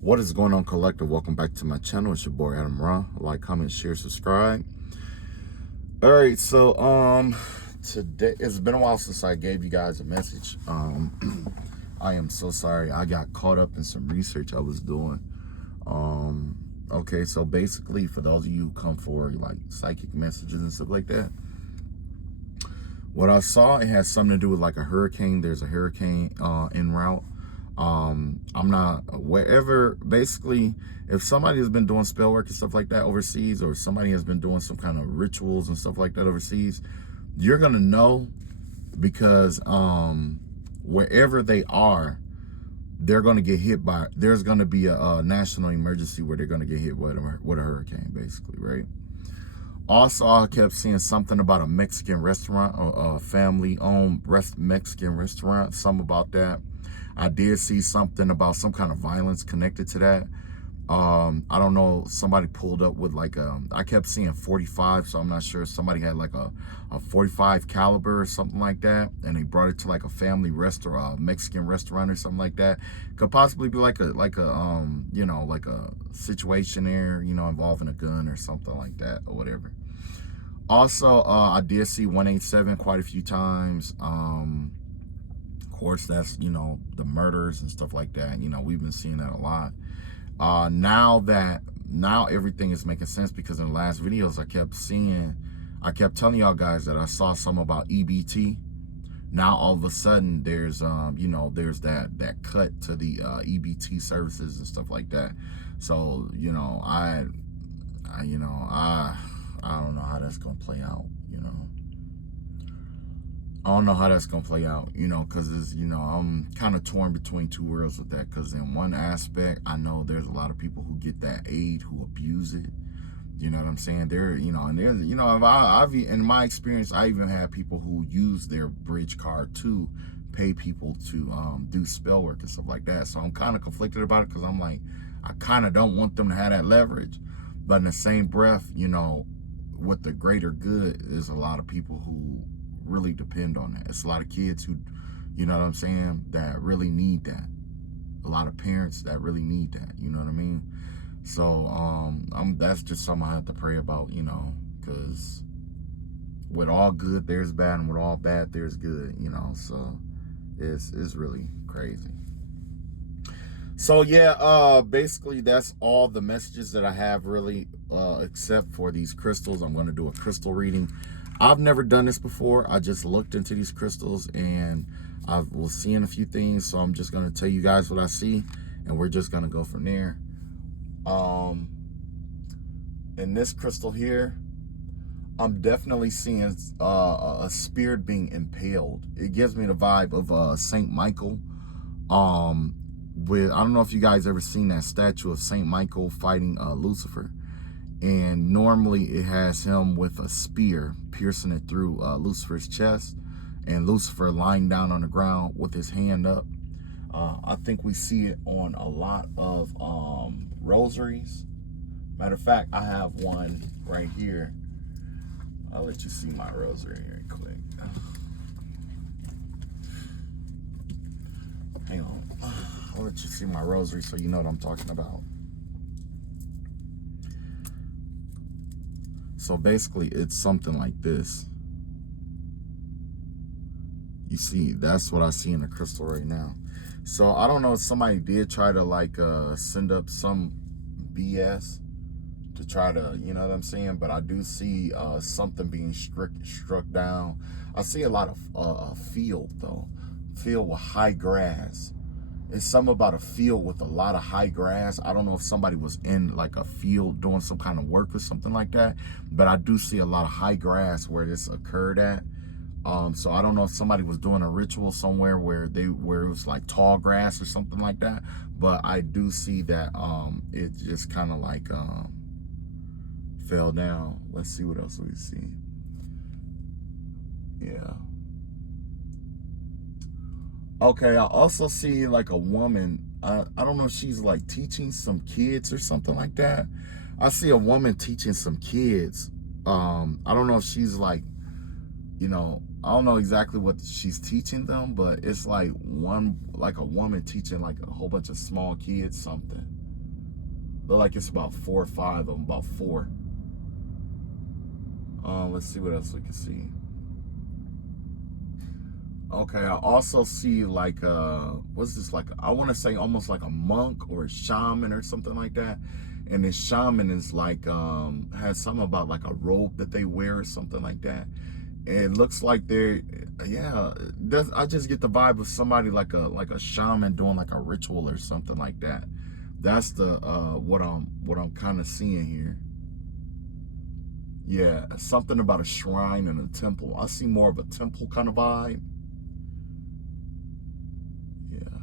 What is going on, collective? Welcome back to my channel. It's your boy Adam Ra. Like, comment, share, subscribe. All right, so today it's been a while since I gave you guys a message. I am so sorry. I got caught up in some research I was doing. Okay, so basically, for those of you who come for like psychic messages and stuff like that, what I saw, it has something to do with like a hurricane. There's a hurricane en route. I'm not, wherever, basically, if somebody has been doing spell work and stuff like that overseas, or somebody has been doing some kind of rituals and stuff like that overseas, you're gonna know, because wherever they are, they're gonna get hit by, there's gonna be a national emergency where they're gonna get hit with a hurricane, basically, right? Also, I kept seeing something about a Mexican restaurant, a family-owned Mexican restaurant, something about that. I did see something about some kind of violence connected to that. I don't know, somebody pulled up with like I kept seeing 45, so I'm not sure if somebody had like a 45 caliber or something like that, and they brought it to like a family restaurant, Mexican restaurant or something like that. Could possibly be like a you know, like a situation there, you know, involving a gun or something like that or whatever. Also, I did see 187 quite a few times. Of course, that's, you know, the murders and stuff like that. You know, we've been seeing that a lot. Now everything is making sense, because in the last videos I kept telling y'all guys that I saw something about EBT. Now all of a sudden there's you know, there's that cut to the EBT services and stuff like that. So, you know, I don't know how that's gonna play out, you know. I don't know how that's gonna play out, you know, because it's, you know, I'm kind of torn between two worlds with that. Because in one aspect, I know there's a lot of people who get that aid who abuse it. You know what I'm saying? There, you know, and there's, you know, I've in my experience, I even had people who use their bridge card to pay people to do spell work and stuff like that. So I'm kind of conflicted about it, because I'm like, I kind of don't want them to have that leverage, but in the same breath, you know, with the greater good, there's a lot of people who really depend on that. It's a lot of kids who, you know what I'm saying, that really need that. A lot of parents that really need that, you know what I mean? So that's just something I have to pray about, you know, because with all good there's bad, and with all bad there's good, you know. So it's really crazy. So yeah, basically that's all the messages that I have, really, except for these crystals. I'm going to do a crystal reading. I've never done this before. I just looked into these crystals and I was seeing a few things, so I'm just going to tell you guys what I see, and we're just going to go from there. In this crystal here, I'm definitely seeing a spirit being impaled. It gives me the vibe of Saint Michael. I don't know if you guys ever seen that statue of Saint Michael fighting Lucifer, and normally it has him with a spear piercing it through Lucifer's chest, and Lucifer lying down on the ground with his hand up. I think we see it on a lot of rosaries. Matter of fact, I have one right here. I'll let you see my rosary here quick. Hang on. I'll let you see my rosary so you know what I'm talking about. So basically, it's something like this. You see, that's what I see in the crystal right now. So I don't know if somebody did try to like send up some BS to try to, you know what I'm saying? But I do see something being struck down. I see a lot of field, though. Field with high grass. It's something about a field with a lot of high grass. I don't know if somebody was in like a field doing some kind of work or something like that, but I do see a lot of high grass where this occurred at. So I don't know if somebody was doing a ritual somewhere where it was like tall grass or something like that, but I do see that it just kind of like fell down. Let's see what else we see. Yeah. Okay, I also see like a woman. I don't know if she's like teaching some kids or something like that. I see a woman teaching some kids. I don't know if she's like, you know, I don't know exactly what she's teaching them, but it's like a woman teaching like a whole bunch of small kids something. Look like it's about 4 or 5 of them, about 4. Let's see what else we can see. Okay, I also see like what's this, like, I want to say almost like a monk or a shaman or something like that. And this shaman is like has something about like a robe that they wear or something like that. It looks like they're, yeah, I just get the vibe of somebody like a shaman doing like a ritual or something like that. That's the what I'm kind of seeing here. Yeah, something about a shrine and a temple. I see more of a temple kind of vibe. Yeah.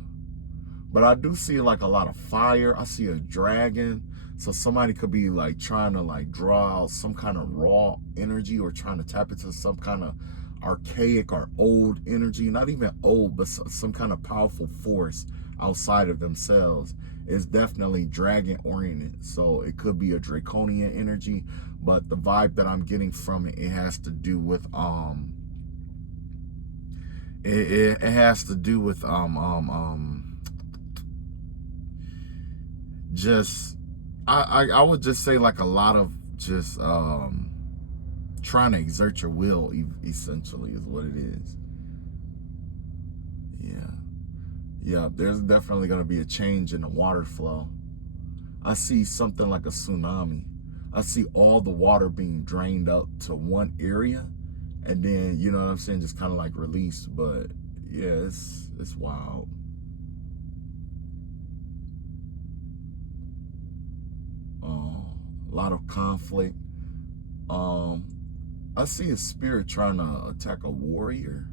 But I do see like a lot of fire. I see a dragon. So somebody could be like trying to like draw out some kind of raw energy, or trying to tap into some kind of archaic or old energy. Not even old, but some kind of powerful force outside of themselves. Is definitely dragon oriented. So it could be a draconian energy, but the vibe that I'm getting from it, it has to do with it has to do with just I would just say like a lot of just trying to exert your will, essentially, is what it is. Yeah, there's definitely going to be a change in the water flow. I see something like a tsunami. I see all the water being drained up to one area, and then, you know what I'm saying, just kind of like released. But yeah, it's wild. A lot of conflict. I see a spirit trying to attack a warrior.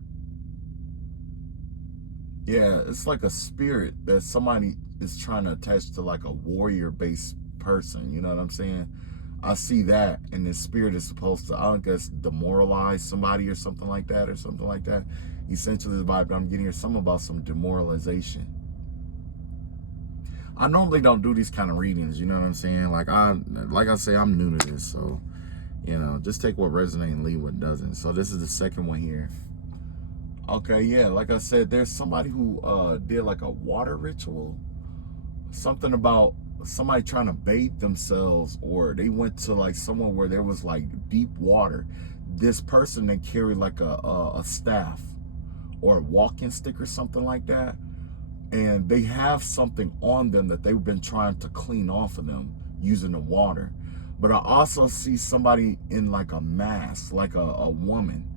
Yeah, it's like a spirit that somebody is trying to attach to like a warrior-based person. You know what I'm saying? I see that, and this spirit is supposed to, I guess, demoralize somebody or something like that, Essentially, the vibe that I'm getting here, something about some demoralization. I normally don't do these kind of readings, you know what I'm saying? Like I say, I'm new to this, so, you know, just take what resonates and leave what doesn't. So this is the second one here. Okay, yeah, like I said, there's somebody who did like a water ritual. Something about somebody trying to bathe themselves, or they went to like somewhere where there was like deep water. This person, they carried like a staff or a walking stick or something like that. And they have something on them that they've been trying to clean off of them using the water. But I also see somebody in like a mask, like a woman.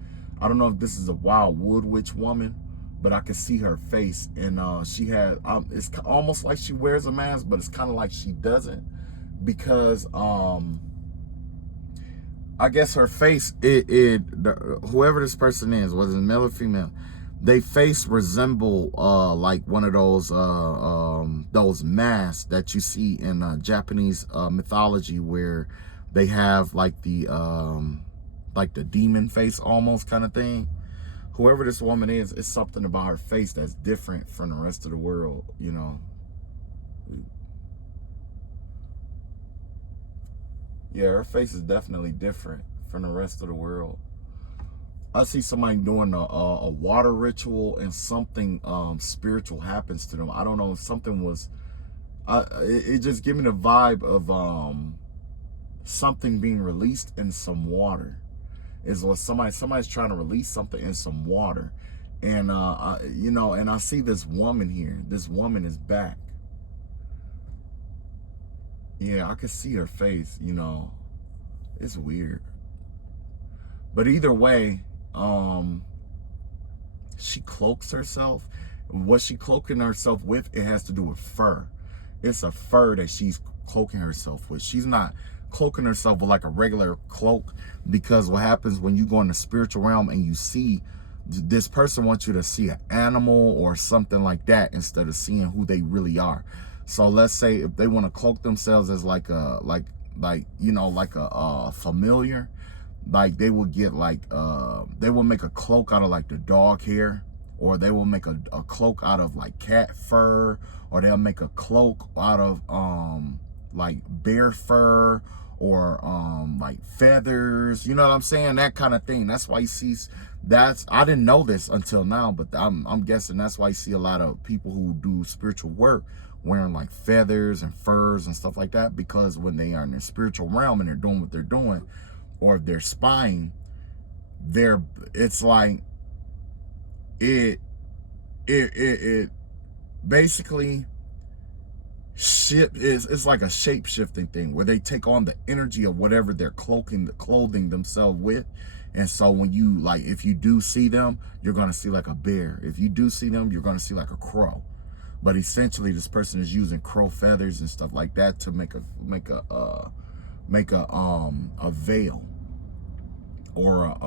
I don't know if this is a wild wood witch woman, but I can see her face. And she had, it's almost like she wears a mask, but it's kind of like she doesn't. Because I guess her face, whoever this person is, whether it's male or female, they face resemble like one of those masks that you see in Japanese mythology, where they have like the demon face almost kind of thing. Whoever this woman is, it's something about her face that's different from the rest of the world, you know. Yeah, her face is definitely different from the rest of the world. I see somebody doing a water ritual, and something spiritual happens to them. I don't know if something was, it just gave me the vibe of something being released in some water. Is what somebody's trying to release something in some water. And you know, and I see this woman here. This woman is back. Yeah, I can see her face, you know. It's weird. But either way, she cloaks herself. What she cloaking herself with, it has to do with fur. It's a fur that she's cloaking herself with. She's not cloaking herself with like a regular cloak, because what happens when you go in the spiritual realm and you see, this person wants you to see an animal or something like that instead of seeing who they really are. So let's say if they want to cloak themselves as like a you know, like a familiar, like they will get like they will make a cloak out of like the dog hair, or they will make a cloak out of like cat fur, or they'll make a cloak out of like bear fur, or like feathers, you know what I'm saying, that kind of thing. That's why you see, I didn't know this until now, but I'm guessing that's why you see a lot of people who do spiritual work wearing like feathers and furs and stuff like that, because when they are in their spiritual realm and they're doing what they're doing, or if they're spying, it's like it basically it's like a shape-shifting thing where they take on the energy of whatever they're clothing themselves with. And so when you, like, if you do see them, you're going to see like a bear. If you do see them, you're going to see like a crow. But essentially this person is using crow feathers and stuff like that to make a veil, or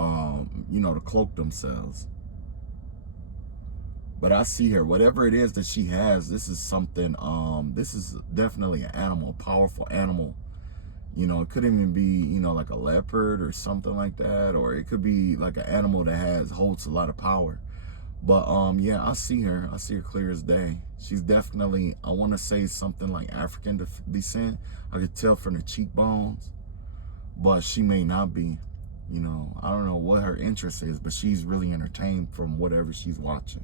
to cloak themselves. But I see her, whatever it is that she has, this is something, this is definitely an animal, a powerful animal. It could even be, like a leopard or something like that, or it could be like an animal that holds a lot of power. But yeah, I see her clear as day. She's definitely, I want to say something like African descent. I could tell from the cheekbones, but she may not be. I don't know what her interest is, but she's really entertained from whatever she's watching.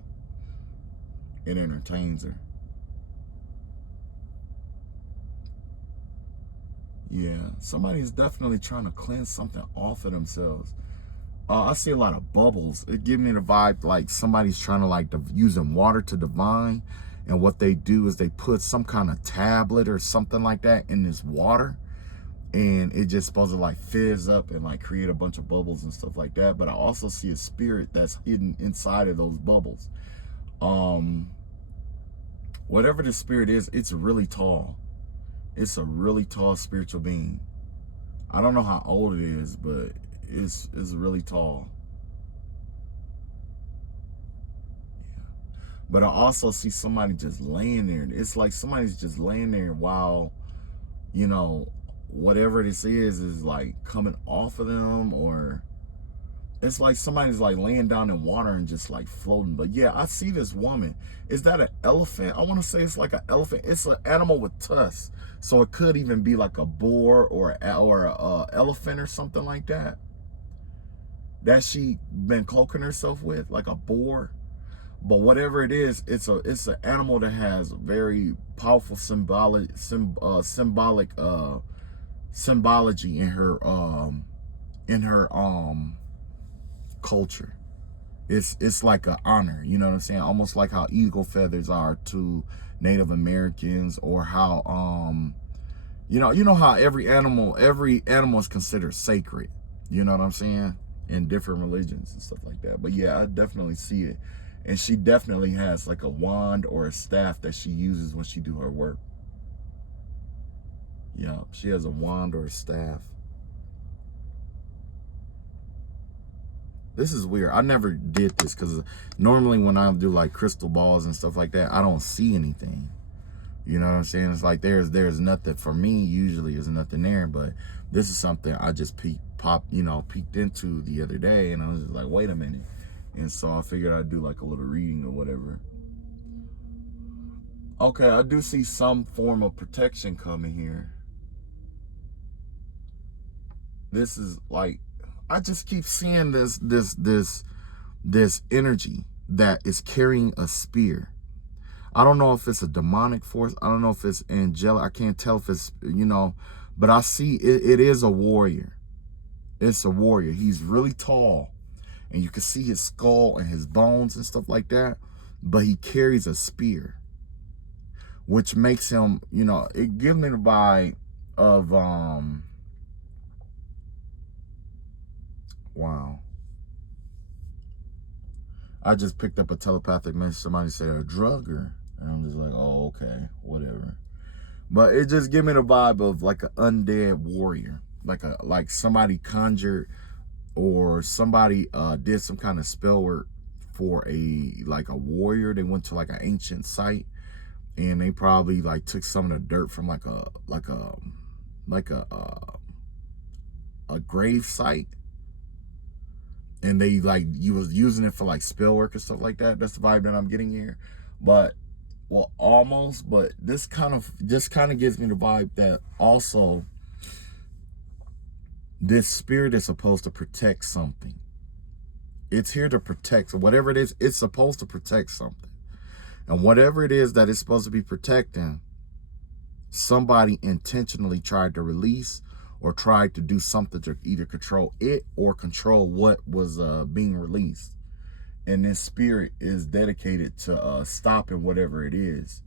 It entertains her. Yeah, somebody's definitely trying to cleanse something off of themselves. I see a lot of bubbles. It gives me the vibe like somebody's trying to using water to divine. And what they do is they put some kind of tablet or something like that in this water. And it just supposed to like fizz up and like create a bunch of bubbles and stuff like that. But I also see a spirit that's hidden inside of those bubbles. Whatever the spirit is, it's really tall. It's a really tall spiritual being. I don't know how old it is, but it's really tall. Yeah. But I also see somebody just laying there. It's like somebody's just laying there while, whatever this is like coming off of them, or it's like somebody's like laying down in water and just like floating. But yeah, I see this woman. Is that an elephant? I want to say it's like an elephant. It's an animal with tusks. So it could even be like a boar or a elephant or something like that. That she been cloaking herself with, like a boar. But whatever it is, it's an animal that has very powerful symbology in her culture. It's like an honor, you know what I'm saying? Almost like how eagle feathers are to Native Americans, or how how every animal is considered sacred. You know what I'm saying? In different religions and stuff like that. But yeah, I definitely see it. And she definitely has like a wand or a staff that she uses when she do her work. Yeah, she has a wand or a staff. This is weird. I never did this because normally when I do like crystal balls and stuff like that, I don't see anything. You know what I'm saying? It's like there's nothing for me. Usually there's nothing there, but this is something I just peeked into the other day, and I was just like, wait a minute. And so I figured I'd do like a little reading or whatever. Okay, I do see some form of protection coming here. This is like, I just keep seeing this energy that is carrying a spear. I don't know if it's a demonic force. I don't know if it's angelic. I can't tell if it's, but I see it is a warrior. It's a warrior. He's really tall, and you can see his skull and his bones and stuff like that, but he carries a spear, which makes him, it gives me the vibe of, wow. I just picked up a telepathic message. Somebody said a drugger. And I'm just like, oh, okay, whatever. But it just give me the vibe of like an undead warrior. Like somebody conjured, or somebody did some kind of spell work for a warrior. They went to like an ancient site, and they probably like took some of the dirt from a grave site, and they you was using it for like spell work and stuff like that. That's the vibe that I'm getting here. But well, almost, but this kind of gives me the vibe that also this spirit is supposed to protect something. It's here to protect whatever it is. It's supposed to protect something. And whatever it is that it's supposed to be protecting, somebody intentionally tried to release or tried to do something to either control it or control what was being released. And this spirit is dedicated to stopping whatever it is.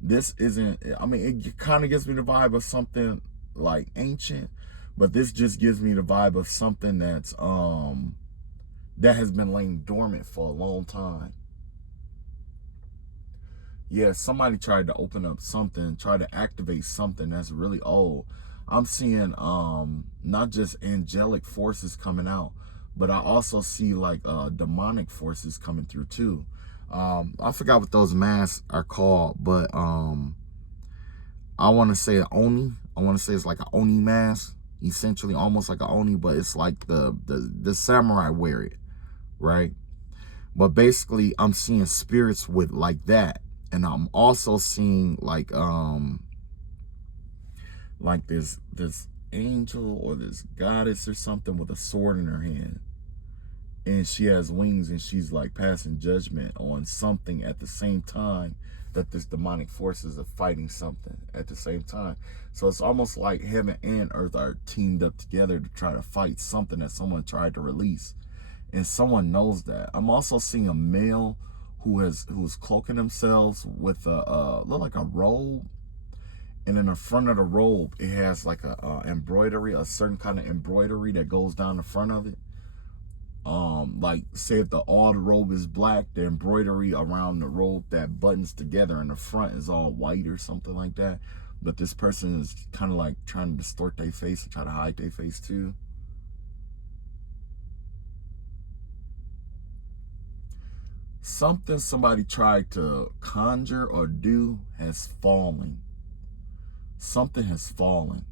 This isn't, I mean, it kind of gives me the vibe of something like ancient, but this just gives me the vibe of something that's that has been laying dormant for a long time. Yeah, somebody tried to open up something, try to activate something that's really old. I'm seeing not just angelic forces coming out, but I also see like demonic forces coming through too. I forgot what those masks are called, but I want to say an Oni. I want to say it's like an Oni mask, essentially almost like an Oni, but it's like the samurai wear it, right? But basically, I'm seeing spirits with like that, and I'm also seeing like this angel or this goddess or something with a sword in her hand, and she has wings, and she's like passing judgment on something at the same time that this demonic forces are fighting something at the same time. So it's almost like heaven and earth are teamed up together to try to fight something that someone tried to release, and someone knows that. I'm also seeing a male who's cloaking themselves with a look like a robe, and in the front of the robe it has like a embroidery, a certain kind of embroidery that goes down the front of it. Like say if all the robe is black, the embroidery around the robe that buttons together in the front is all white or something like that. But this person is kind of like trying to distort their face and try to hide their face too. Something somebody tried to conjure or do has fallen. Something has fallen.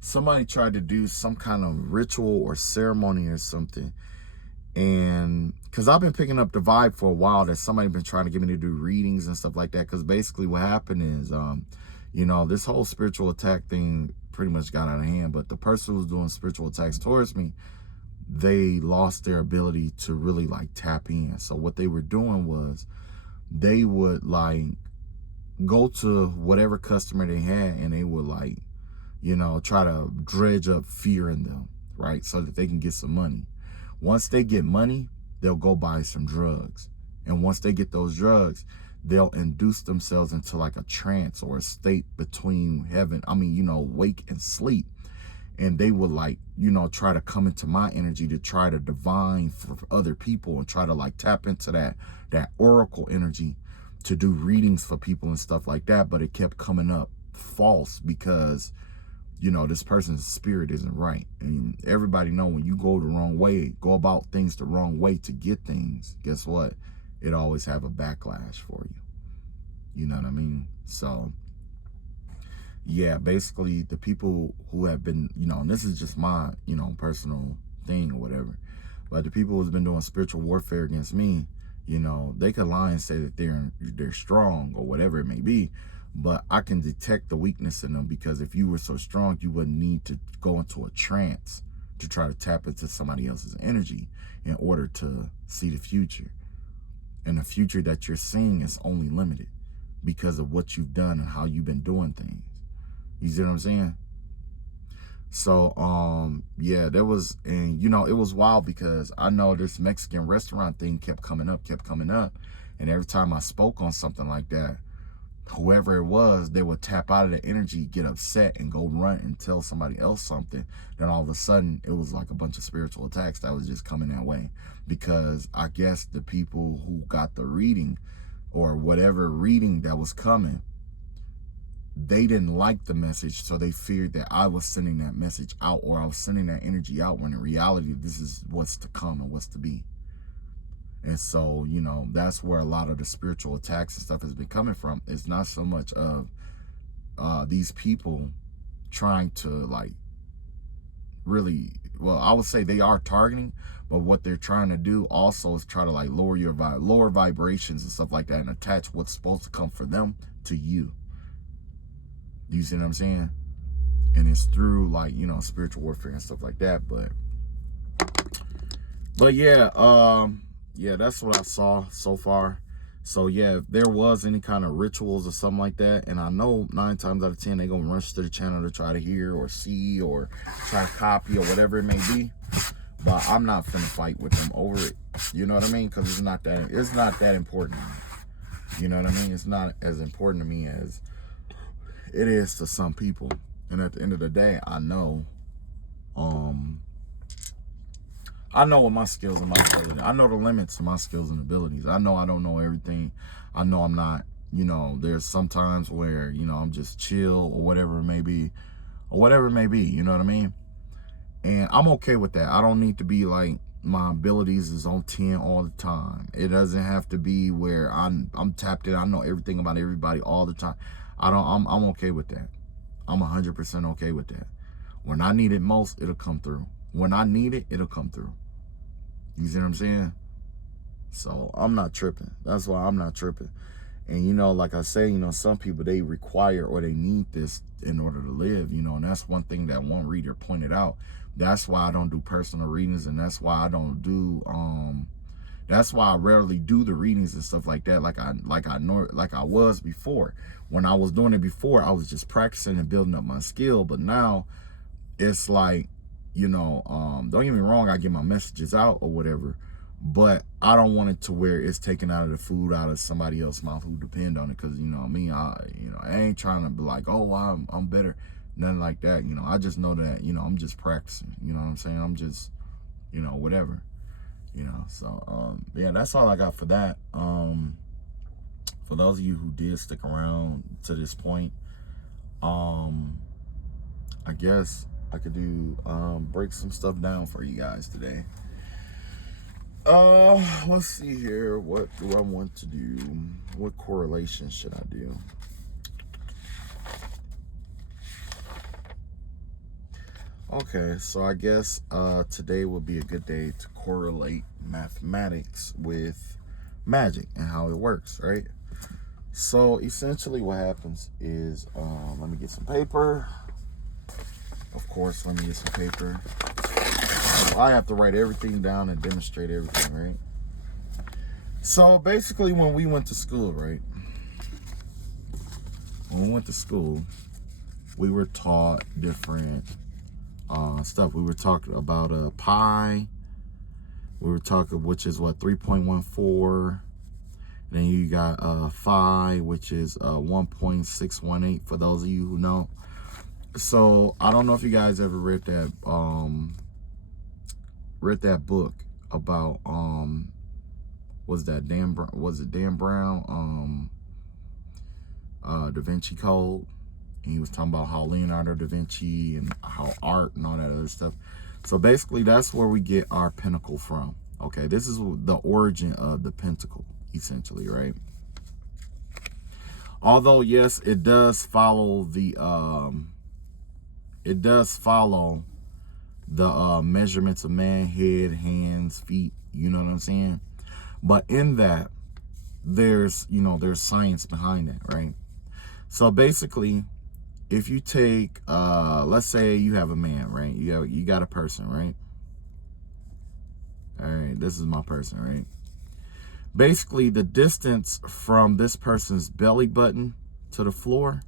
Somebody tried to do some kind of ritual or ceremony or something. And because I've been picking up the vibe for a while that somebody been trying to get me to do readings and stuff like that. Because basically what happened is, you know, this whole spiritual attack thing pretty much got out of hand. But the person who's doing spiritual attacks towards me, they lost their ability to really like tap in. So what they were doing was they would like go to whatever customer they had, and they would like, you know, try to dredge up fear in them, right? So that they can get some money. Once they get money, they'll go buy some drugs. And once they get those drugs, they'll induce themselves into like a trance or a state between heaven, you know, wake and sleep. And they would like, you know, try to come into my energy to try to divine for other people and try to like tap into that oracle energy to do readings for people and stuff like that. But it kept coming up false because, you know, this person's spirit isn't right. And everybody know when you go the wrong way, go about things the wrong way to get things, guess what? It always have a backlash for you. You know what I mean? So yeah, basically the people who have been, you know, and this is just my, you know, personal thing or whatever, but the people who's been doing spiritual warfare against me, you know, they could lie and say that they're strong or whatever it may be, but I can detect the weakness in them, because if you were so strong, you wouldn't need to go into a trance to try to tap into somebody else's energy in order to see the future. And the future that you're seeing is only limited because of what you've done and how you've been doing things. You see what I'm saying? So, yeah, there was, and you know, it was wild because I know this Mexican restaurant thing kept coming up. And every time I spoke on something like that, whoever it was, they would tap out of the energy, get upset, and go run and tell somebody else something. Then all of a sudden, it was like a bunch of spiritual attacks that was just coming that way. Because I guess the people who got the reading or whatever reading that was coming, they didn't like the message, so they feared that I was sending that message out, or I was sending that energy out, when in reality, this is what's to come and what's to be. And so, you know, that's where a lot of the spiritual attacks and stuff has been coming from. It's not so much of these people trying to like really, well, I would say they are targeting, but what they're trying to do also is try to like lower vibrations and stuff like that, and attach what's supposed to come for them to you. You see what I'm saying? And it's through like, you know, spiritual warfare and stuff like that. But yeah, yeah, that's what I saw so far. So yeah, if there was any kind of rituals or something like that, and I know 9 times out of 10 they gonna rush to the channel to try to hear or see or try to copy or whatever it may be. But I'm not finna fight with them over it. You know what I mean? Because it's not that important. You know what I mean? It's not as important to me as it is to some people. And at the end of the day, I know what my skills and my ability. I know the limits of my skills and abilities. I know I don't know everything. I know I'm not, you know, there's sometimes where, you know, I'm just chill or whatever it may be. You know what I mean? And I'm okay with that. I don't need to be like my abilities is on 10 all the time. It doesn't have to be where I'm tapped in. I know everything about everybody all the time. I'm okay with that. I'm 100% okay with that. When I need it most, it'll come through. When I need it, it'll come through. You see what I'm saying? So I'm not tripping. That's why I'm not tripping. And, you know, like I say, you know, some people, they require or they need this in order to live, you know, and that's one thing that one reader pointed out. That's why I don't do personal readings, and that's why I don't do, that's why I rarely do the readings and stuff like that, like I was before. When I was doing it before, I was just practicing and building up my skill, but now it's like, you know, don't get me wrong, I get my messages out or whatever, but I don't want it to where it's taken out of the food out of somebody else's mouth who depend on it. Because, you know, me, I ain't trying to be like, oh, well, I'm better. Nothing like that. You know, I just know that, you know, I'm just practicing. You know what I'm saying? I'm just, you know, whatever. You know, so, yeah, that's all I got for that. For those of you who did stick around to this point, I guess I could do, break some stuff down for you guys today. Let's see here. What do I want to do? What correlation should I do? Okay, so I guess today would be a good day to correlate mathematics with magic and how it works, right? So essentially what happens is, let me get some paper. Of course, let me get some paper. I have to write everything down and demonstrate everything, right? So basically when we went to school, right? When we went to school, we were taught different stuff. We were talking about pi. We were talking, which is what, 3.14. Then you got phi, which is 1.618 for those of you who know. So I don't know if you guys ever read that book about was it Dan Brown, Da Vinci Code, and he was talking about how Leonardo da Vinci and how art and all that other stuff. So basically that's where we get our pentacle from. Okay, this is the origin of the pentacle, essentially, right? Although yes, it does follow the measurements of man, head, hands, feet, you know what I'm saying? But in that, there's science behind that, right? So basically, if you take, let's say you have a man, right? You got a person, right? All right, this is my person, right? Basically, the distance from this person's belly button to the floor,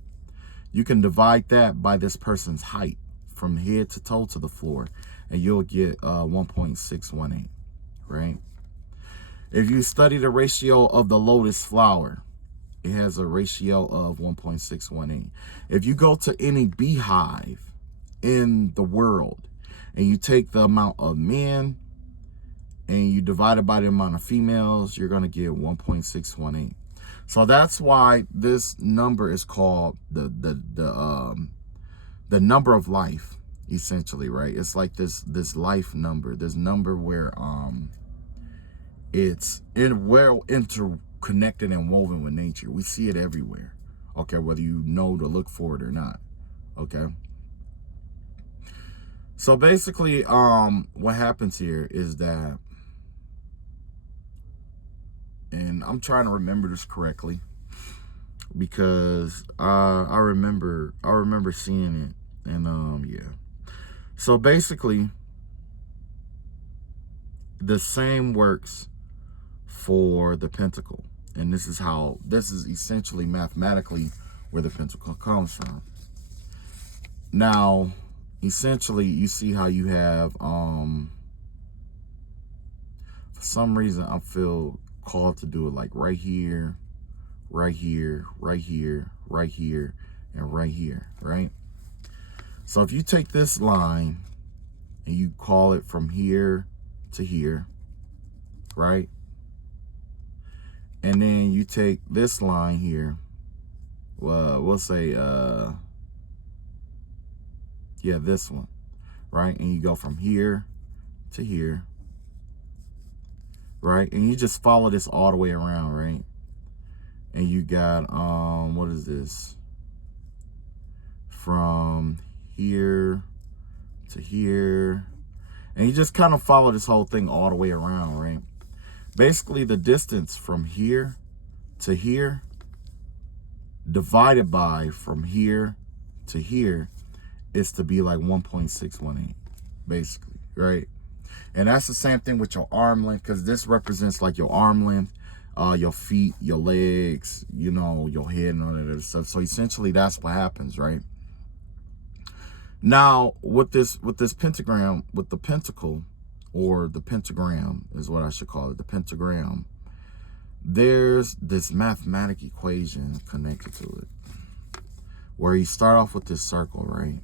you can divide that by this person's height from head to toe to the floor, and you'll get 1.618, right? If you study the ratio of the lotus flower, it has a ratio of 1.618. If you go to any beehive in the world and you take the amount of men and you divide it by the amount of females, you're going to get 1.618. So that's why this number is called the number of life, essentially, right? It's like this life number, this number where it's well interconnected and woven with nature. We see it everywhere, okay, whether you know to look for it or not, okay? So basically, what happens here is that, and I'm trying to remember this correctly because I remember seeing it, and yeah. So basically, the same works for the pentacle. And this is essentially mathematically where the pentacle comes from. Now, essentially, you see how you have, for some reason, I feel called to do it like right here, right here, right here, right here, and right here, right? So if you take this line and you call it from here to here, right? And then you take this line here, well, we'll say, yeah, this one, right? And you go from here to here, right? And you just follow this all the way around, right? And you got, what is this? From here to here. And you just kind of follow this whole thing all the way around, right? Basically, the distance from here to here divided by from here to here is to be like 1.618, basically, right? And that's the same thing with your arm length, because this represents like your arm length, your feet, your legs, you know, your head and all that other stuff. So essentially that's what happens, right? Now with this pentagram, with the pentacle, or the pentagram is what I should call it, the pentagram, there's this mathematic equation connected to it, where you start off with this circle, right?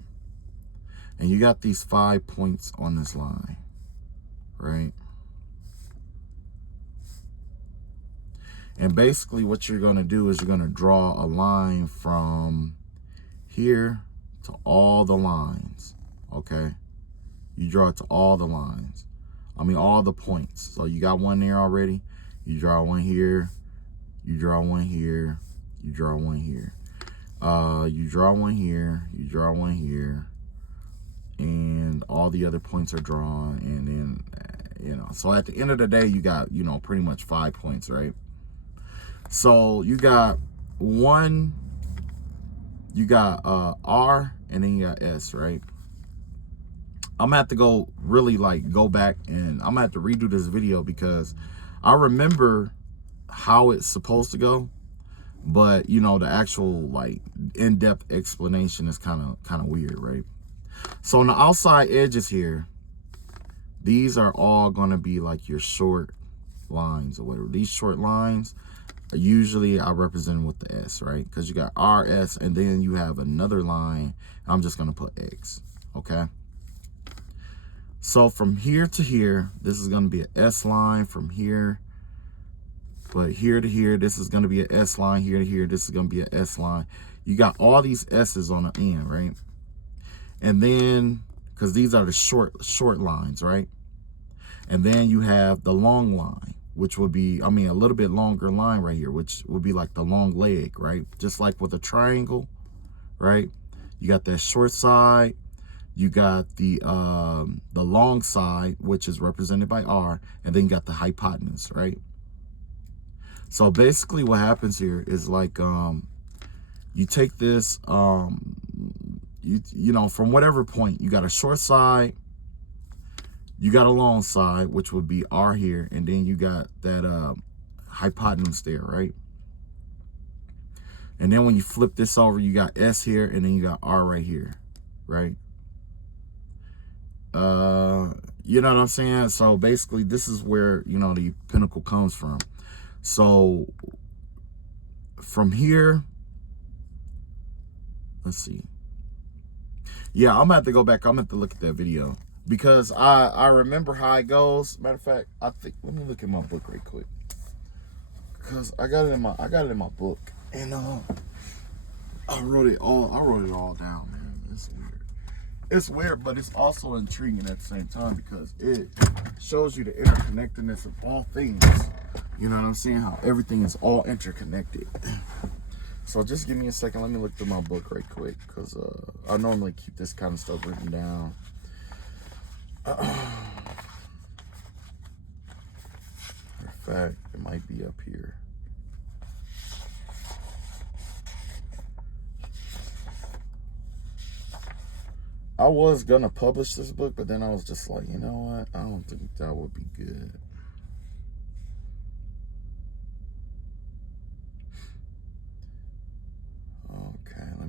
And you got these 5 points on this line, right? And basically what you're going to do is you're going to draw a line from here to all the lines, okay? You draw it to all the lines. I mean, all the points. So you got one there already. You draw one here. You draw one here. You draw one here. You draw one here. You draw one here. And all the other points are drawn. And then, you know, so at the end of the day, you got, you know, pretty much 5 points, right? So you got one, you got R, and then you got S, right? I'm gonna have to go really like go back, and I'm gonna have to redo this video because I remember how it's supposed to go, but you know, the actual like in-depth explanation is kind of weird, right? So on the outside edges here, these are all gonna be like your short lines or whatever. These short lines, usually I represent them with the S, right? Because you got R, S, and then you have another line. I'm just gonna put X, okay? So from here to here, this is going to be an S line from here. But here to here, this is going to be an S line. Here to here, this is going to be an S line. You got all these S's on the end, right? And then, because these are the short lines, right? And then you have the long line, which would be, I mean, a little bit longer line right here, which would be like the long leg, right? Just like with a triangle, right? You got that short side. You got the long side, which is represented by R, and then you got the hypotenuse, right? So basically what happens here is like you take this, you know, from whatever point, you got a short side, you got a long side, which would be R here, and then you got that hypotenuse there, right? And then when you flip this over, you got S here, and then you got R right here, right? You know what I'm saying? So basically this is where, you know, the pinnacle comes from. So from here, let's see. Yeah, I'm gonna have to go back. I'm gonna have to look at that video because I remember how it goes. Matter of fact, I think, let me look at my book right quick, because I got it in my book, and I wrote it all down, man. It's weird. It's weird, but it's also intriguing at the same time because it shows you the interconnectedness of all things. You know what I'm saying? How everything is all interconnected. So just give me a second. Let me look through my book right quick, because I normally keep this kind of stuff written down. In fact, it might be up here. I was gonna publish this book, but then I was just like, you know what? I don't think that would be good.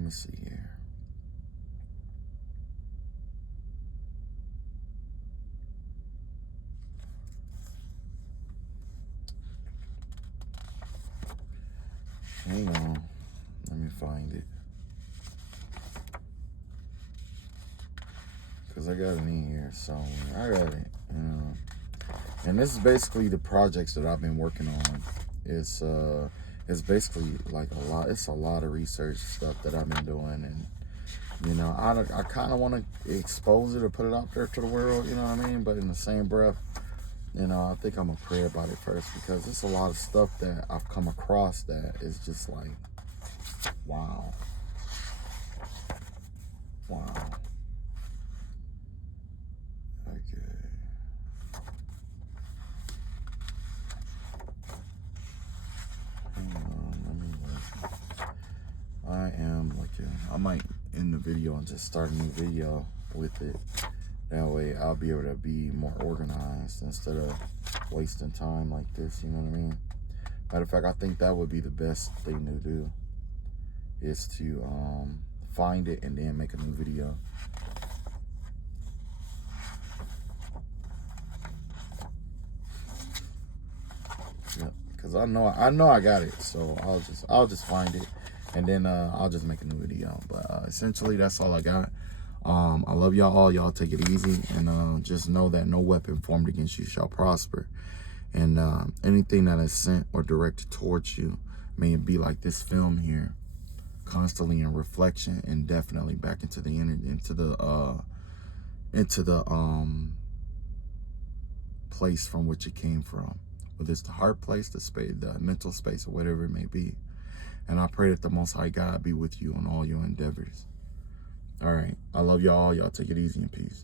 me see here. Hang on. Let me find it. Because I got it in here somewhere. I got it. And this is basically the projects that I've been working on. It's basically like a lot. It's a lot of research stuff that I've been doing, and you know, I kind of want to expose it or put it out there to the world. You know what I mean? But in the same breath, you know, I think I'm gonna pray about it first, because it's a lot of stuff that I've come across that is just like, wow, wow. Okay. I am looking. I might end the video and just start a new video with it. That way I'll be able to be more organized instead of wasting time like this, you know what I mean? Matter of fact, I think that would be the best thing to do, is to find it and then make a new video. Yep, because I know I got it, so I'll just find it, and then I'll just make a new video. But essentially, that's all I got. I love y'all all. Y'all take it easy, and just know that no weapon formed against you shall prosper. And anything that is sent or directed towards you, may it be like this film here, constantly in reflection and definitely back into the place from which it came from, whether it's the heart place, the space, the mental space, or whatever it may be. And I pray that the Most High God be with you on all your endeavors. All right. I love y'all. Y'all take it easy and peace.